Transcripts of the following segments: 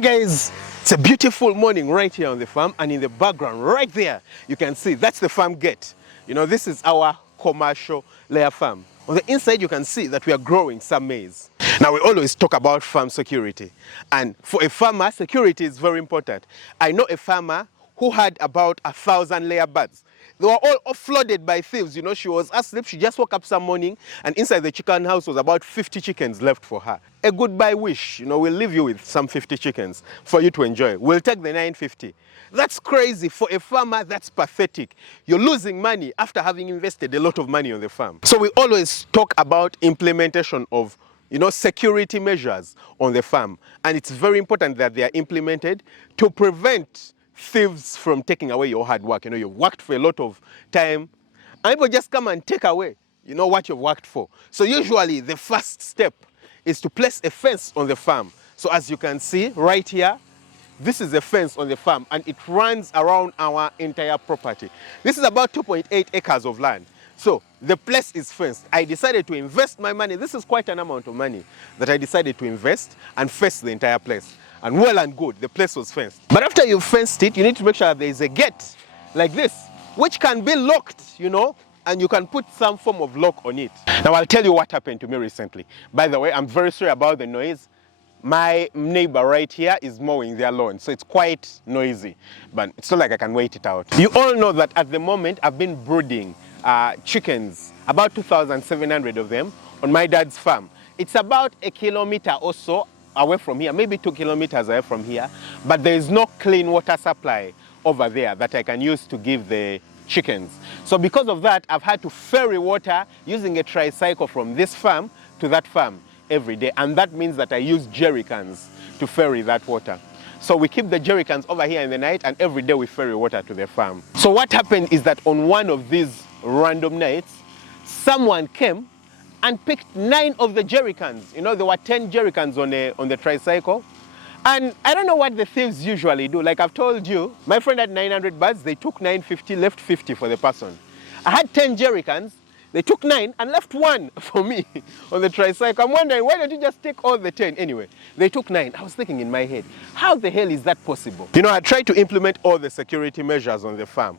Hi guys, it's a beautiful morning right here on the farm, and in the background right there you can see that's the farm gate. You know, this is our commercial layer farm. On the inside you can see that we are growing some maize. Now we always talk about farm security, and for a farmer security is very important. I know a farmer who had about 1,000 layer birds. They were all offloaded by thieves. You know, she was asleep, she just woke up some morning, and inside the chicken house was about 50 chickens left for her. A goodbye wish, you know, we'll leave you with some 50 chickens for you to enjoy. We'll take the 950. That's crazy. For a farmer, that's pathetic. You're losing money after having invested a lot of money on the farm. So we always talk about implementation of, you know, security measures on the farm. And it's very important that they are implemented to prevent thieves from taking away your hard work. You know, you've worked for a lot of time, and people just come and take away, you know, what you've worked for. So usually the first step is to place a fence on the farm. So as you can see right here, this is a fence on the farm, and it runs around our entire property. This is about 2.8 acres of land. So the place is fenced. I decided to invest my money. This is quite an amount of money that I decided to invest and fence the entire place. And well and good, the place was fenced. But after you've fenced it, you need to make sure there is a gate like this, which can be locked, you know, and you can put some form of lock on it. Now I'll tell you what happened to me recently. By the way, I'm very sorry about the noise. My neighbor right here is mowing their lawn, so it's quite noisy, but it's not like I can wait it out. You all know that at the moment I've been brooding chickens, about 2,700 of them, on my dad's farm. It's about a kilometer or so away from here, maybe 2 kilometers away from here, but there is no clean water supply over there that I can use to give the chickens. So because of that, I've had to ferry water using a tricycle from this farm to that farm every day, and that means that I use jerry cans to ferry that water. So we keep the jerry cans over here in the night, and every day we ferry water to the farm. So what happened is that on one of these random nights, someone came and picked 9 of the jerry cans. You know, there were 10 jerry cans on the tricycle. And I don't know what the thieves usually do. Like I've told you, my friend had 900 birds, they took 950, left 50 for the person. I had 10 jerry cans, they took 9 and left 1 for me on the tricycle. I'm wondering, why don't you just take all the 10? Anyway, they took 9. I was thinking in my head, how the hell is that possible? You know, I tried to implement all the security measures on the farm.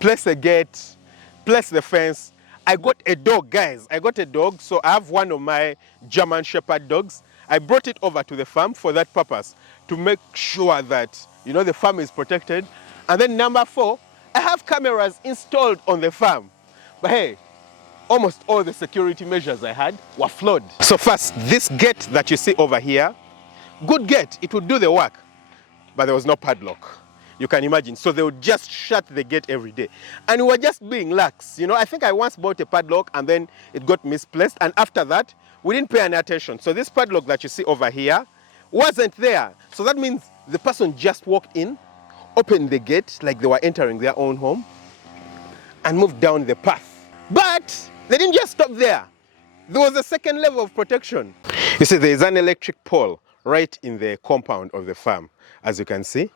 Place a gate, place the fence. I got a dog, guys. I got a dog, so I have one of my German Shepherd dogs. I brought it over to the farm for that purpose, to make sure that, you know, the farm is protected. And then number 4, I have cameras installed on the farm. But hey, almost all the security measures I had were flawed. So first, this gate that you see over here, good gate, it would do the work, but there was no padlock. You can imagine. So they would just shut the gate every day. And we were just being lax. You know, I think I once bought a padlock and then it got misplaced. And after that, we didn't pay any attention. So this padlock that you see over here wasn't there. So that means the person just walked in, opened the gate like they were entering their own home, and moved down the path. But they didn't just stop there. There was a second level of protection. You see, there is an electric pole right in the compound of the farm, as you can see.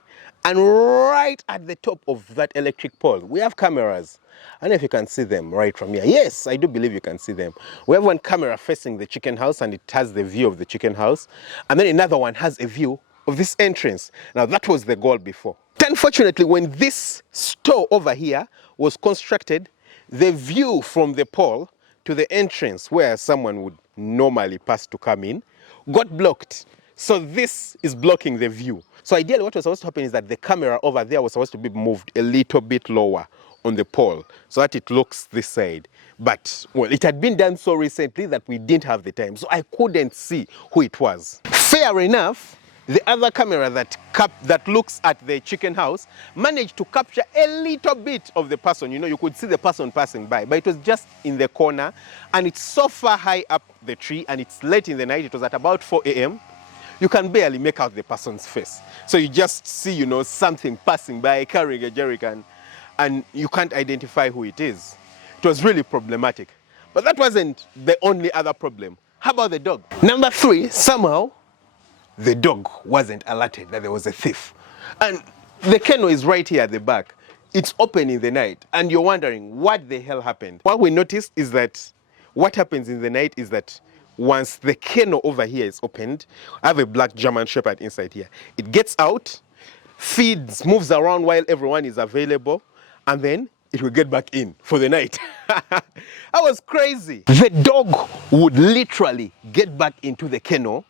And right at the top of that electric pole, we have cameras. I don't know if you can see them right from here. Yes, I do believe you can see them. We have one camera facing the chicken house, and it has the view of the chicken house. And then another one has a view of this entrance. Now, that was the goal before. Unfortunately, when this store over here was constructed, the view from the pole to the entrance where someone would normally pass to come in got blocked. So this is blocking the view. So ideally what was supposed to happen is that the camera over there was supposed to be moved a little bit lower on the pole so that it looks this side. But, well, it had been done so recently that we didn't have the time, so I couldn't see who it was. Fair enough, the other camera that looks at the chicken house managed to capture a little bit of the person. You know, you could see the person passing by, but it was just in the corner, and it's so far high up the tree, and it's late in the night. It was at about 4 a.m. You can barely make out the person's face. So you just see, you know, something passing by carrying a jerry can, and you can't identify who it is. It was really problematic. But that wasn't the only other problem. How about the dog? Number 3, somehow, the dog wasn't alerted that there was a thief. And the kennel is right here at the back. It's open in the night, and you're wondering what the hell happened. What we noticed is that what happens in the night is that once the kennel over here is opened, I have a black German Shepherd inside here. It gets out, feeds, moves around while everyone is available, and then it will get back in for the night. That was crazy. The dog would literally get back into the kennel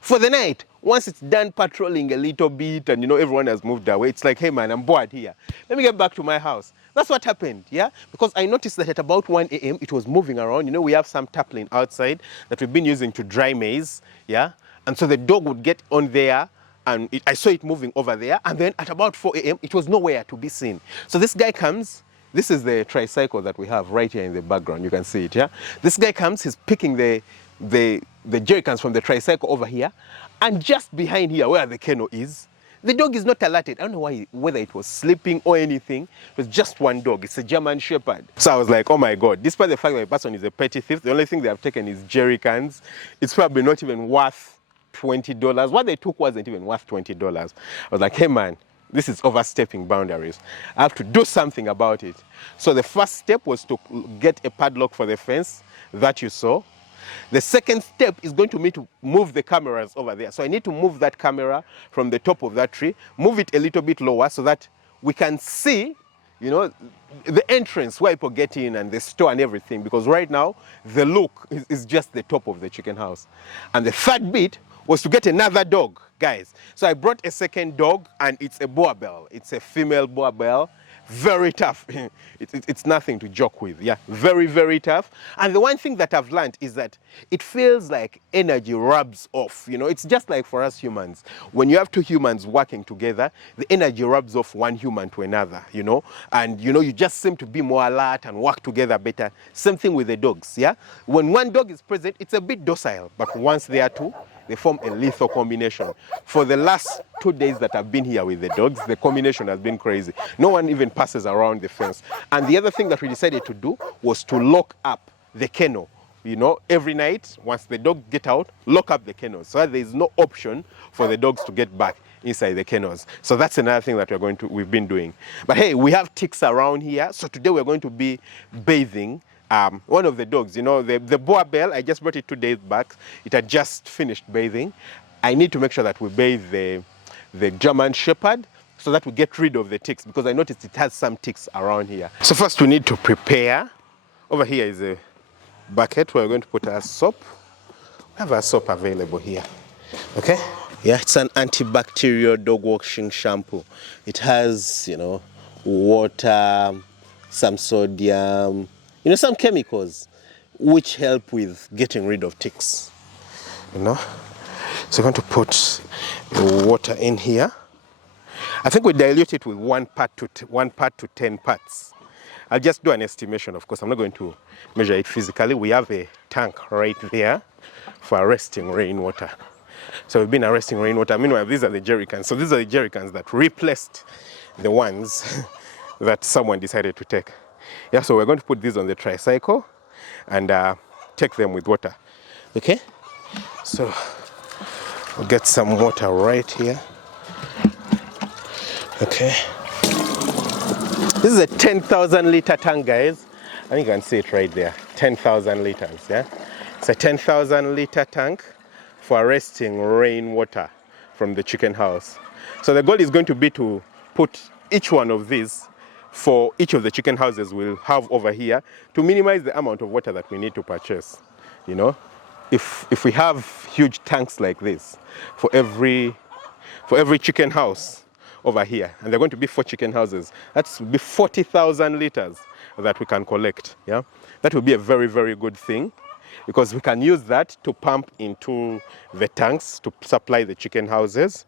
for the night. Once it's done patrolling a little bit and everyone has moved away, it's like, hey man, I'm bored here. Let me get back to my house. That's what happened, yeah? Because I noticed that at about 1 a.m. it was moving around. We have some tapling outside that we've been using to dry maize, yeah? And so the dog would get on there and I saw it moving over there. And then at about 4 a.m. it was nowhere to be seen. So this guy comes. This is the tricycle that we have right here in the background. You can see it, yeah? This guy comes, he's picking the jerry cans from the tricycle over here, and just behind here where the kennel is, the dog is not alerted. I don't know whether it was sleeping or anything. It was just one dog. It's a German Shepherd. So I was like, oh my God, despite the fact that the person is a petty thief, the only thing they have taken is jerry cans. It's probably not even worth $20. What they took wasn't even worth $20. I was like, hey man, this is overstepping boundaries. I have to do something about it. So the first step was to get a padlock for the fence that you saw. The second step is going to be to move the cameras over there. So I need to move that camera from the top of that tree, move it a little bit lower so that we can see, the entrance where people get in and the store and everything. Because right now, the look is just the top of the chicken house. And the third bit was to get another dog, guys. So I brought a second dog, and it's a boar bell. It's a female boar bell. Very tough. It's nothing to joke with, yeah. Very, very tough. And the one thing that I've learned is that it feels like energy rubs off. It's just like for us humans. When you have two humans working together, the energy rubs off one human to another, And, you just seem to be more alert and work together better. Same thing with the dogs, yeah. When one dog is present, it's a bit docile. But once they are two, they form a lethal combination. For the last 2 days that I've been here with the dogs, the combination has been crazy. No one even passes around the fence. And the other thing that we decided to do was to lock up the kennel. Every night, once the dogs get out, lock up the kennels so that there is no option for the dogs to get back inside the kennels. So that's another thing that we've been doing. But hey, we have ticks around here. So today we're going to be bathing one of the dogs. The boar bell, I just brought it 2 days back. It had just finished bathing. I need to make sure that we bathe the German Shepherd so that we get rid of the ticks, because I noticed it has some ticks around here. So first we need to prepare. Over here is a bucket where we're going to put our soap. We have our soap available here. Okay? Yeah, it's an antibacterial dog washing shampoo. It has, water, some sodium, some chemicals which help with getting rid of ticks. So we're going to put the water in here. I think we dilute it with 1 part to 10 parts. I'll just do an estimation, of course. I'm not going to measure it physically. We have a tank right there for arresting rainwater. So we've been arresting rainwater. Meanwhile, these are the jerry cans. So these are the jerry cans that replaced the ones that someone decided to take. Yeah, so we're going to put these on the tricycle and take them with water. Okay? So we'll get some water right here. Okay. This is a 10,000 liter tank, guys. I think you can see it right there. 10,000 liters, yeah? It's a 10,000 liter tank for arresting rainwater from the chicken house. So the goal is going to be to put each one of these for each of the chicken houses we'll have over here to minimize the amount of water that we need to purchase. If we have huge tanks like this for every chicken house over here, and they're going to be 4 chicken houses, that's be 40,000 liters that we can collect. Yeah, that will be a very, very good thing, because we can use that to pump into the tanks to supply the chicken houses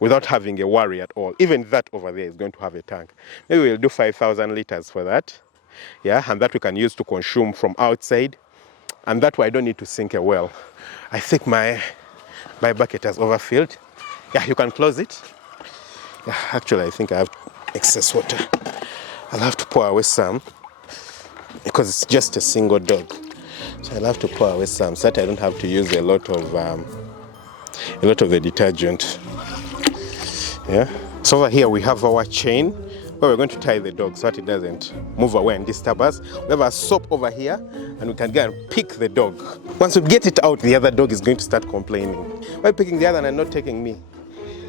without having a worry at all. Even that over there is going to have a tank. Maybe we'll do 5,000 liters for that. Yeah, and that we can use to consume from outside. And that way I don't need to sink a well. I think my bucket has overfilled. Yeah, you can close it. Yeah, actually I think I have excess water. I'll have to pour away some because it's just a single dog. So I'll have to pour away some so that I don't have to use a lot of the detergent. Yeah. So over here we have our chain where we're going to tie the dog so that it doesn't move away and disturb us. We have a soap over here and we can go and pick the dog. Once we get it out, the other dog is going to start complaining. Why are you picking the other and not taking me?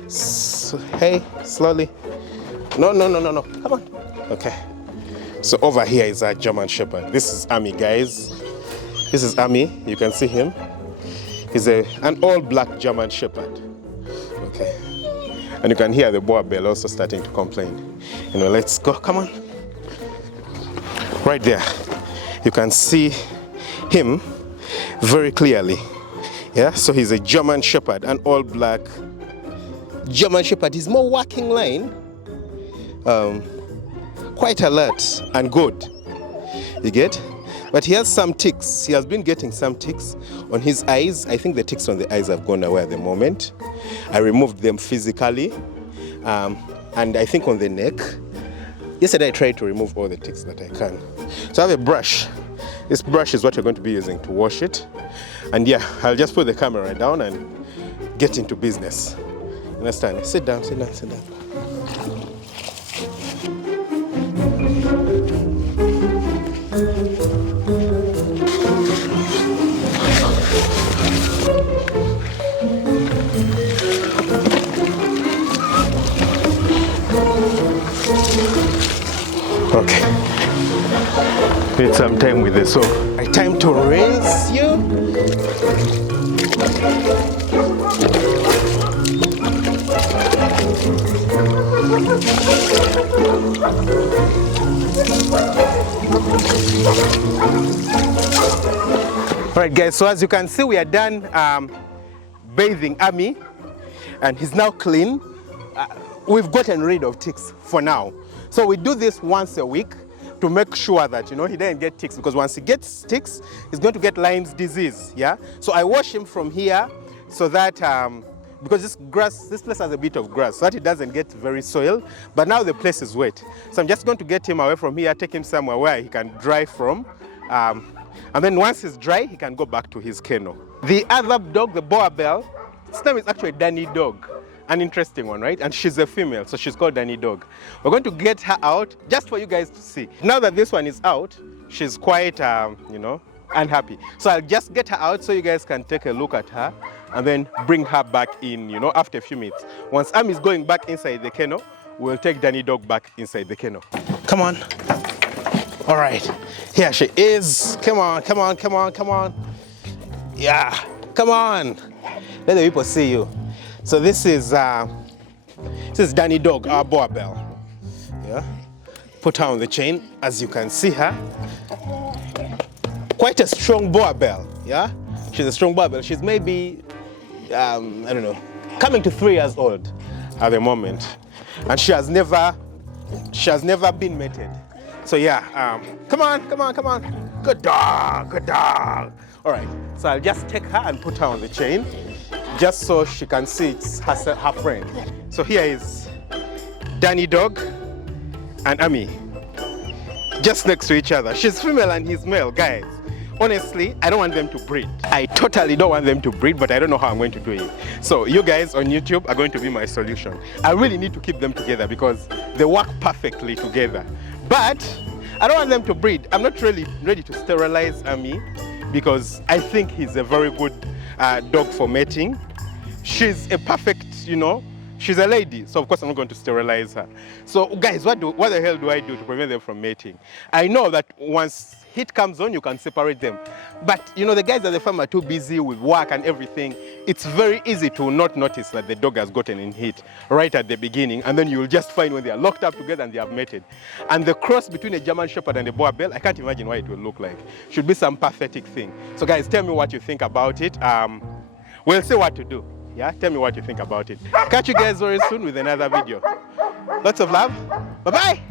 So, hey, slowly. No. Come on. Okay. So over here is our German Shepherd. This is Ami, guys. This is Ami. You can see him. He's an all-black German Shepherd. Okay. And you can hear the boar bell also starting to complain. Let's go. Come on. Right there. You can see him very clearly. Yeah. So he's a German Shepherd, an all-black German Shepherd. He's more working line. Quite alert and good. You get? But he has some ticks. He has been getting some ticks on his eyes. I think the ticks on the eyes have gone away at the moment. I removed them physically. And I think on the neck. Yesterday I tried to remove all the ticks that I can. So I have a brush. This brush is what you're going to be using to wash it. And yeah, I'll just put the camera down and get into business. Understand? Sit down. Okay. Need some time with the soap. Time to rinse you. Alright guys, so as you can see, we are done bathing Ami and he's now clean. We've gotten rid of ticks for now. So we do this once a week to make sure that, he doesn't get ticks, because once he gets ticks, he's going to get Lyme's disease, yeah? So I wash him from here so that, because this place has a bit of grass, so that it doesn't get very soiled, but now the place is wet. So I'm just going to get him away from here, take him somewhere where he can dry from, and then once he's dry, he can go back to his kennel. The other dog, the boar bell, his name is actually a Danny dog. An interesting one, right? And she's a female, so she's called Danny dog. We're going to get her out just for you guys to see. Now that this one is out, she's quite, unhappy. So I'll just get her out so you guys can take a look at her and then bring her back in, after a few minutes. Once Ami is going back inside the kennel, we'll take Danny dog back inside the kennel. Come on. All right, here she is. Come on. Yeah, come on. Let the people see you. So this is Danny dog, our boar bell. Yeah. Put her on the chain, as you can see her. Quite a strong boar bell. Yeah. She's a strong boar bell. She's maybe, coming to 3 years old at the moment, and she has never been mated. So yeah. Come on. Good dog. All right. So I'll just take her and put her on the chain, just so she can see it's her friend. So here is Danny dog and Ami, just next to each other. She's female and he's male, guys. Honestly, I don't want them to breed. I totally don't want them to breed, but I don't know how I'm going to do it. So you guys on YouTube are going to be my solution. I really need to keep them together because they work perfectly together. But I don't want them to breed. I'm not really ready to sterilize Ami because I think he's a very good dog for mating. She's a perfect, she's a lady, so of course I'm not going to sterilize her. So guys, what the hell do I do to prevent them from mating? I know that once heat comes on, you can separate them. But the guys at the farm are too busy with work and everything. It's very easy to not notice that the dog has gotten in heat right at the beginning, and then you'll just find when they are locked up together and they have mated. And the cross between a German Shepherd and a boar bell, I can't imagine what it will look like. Should be some pathetic thing. So guys, tell me what you think about it. We'll see what to do. Yeah, tell me what you think about it. Catch you guys very soon with another video. Lots of love. Bye-bye.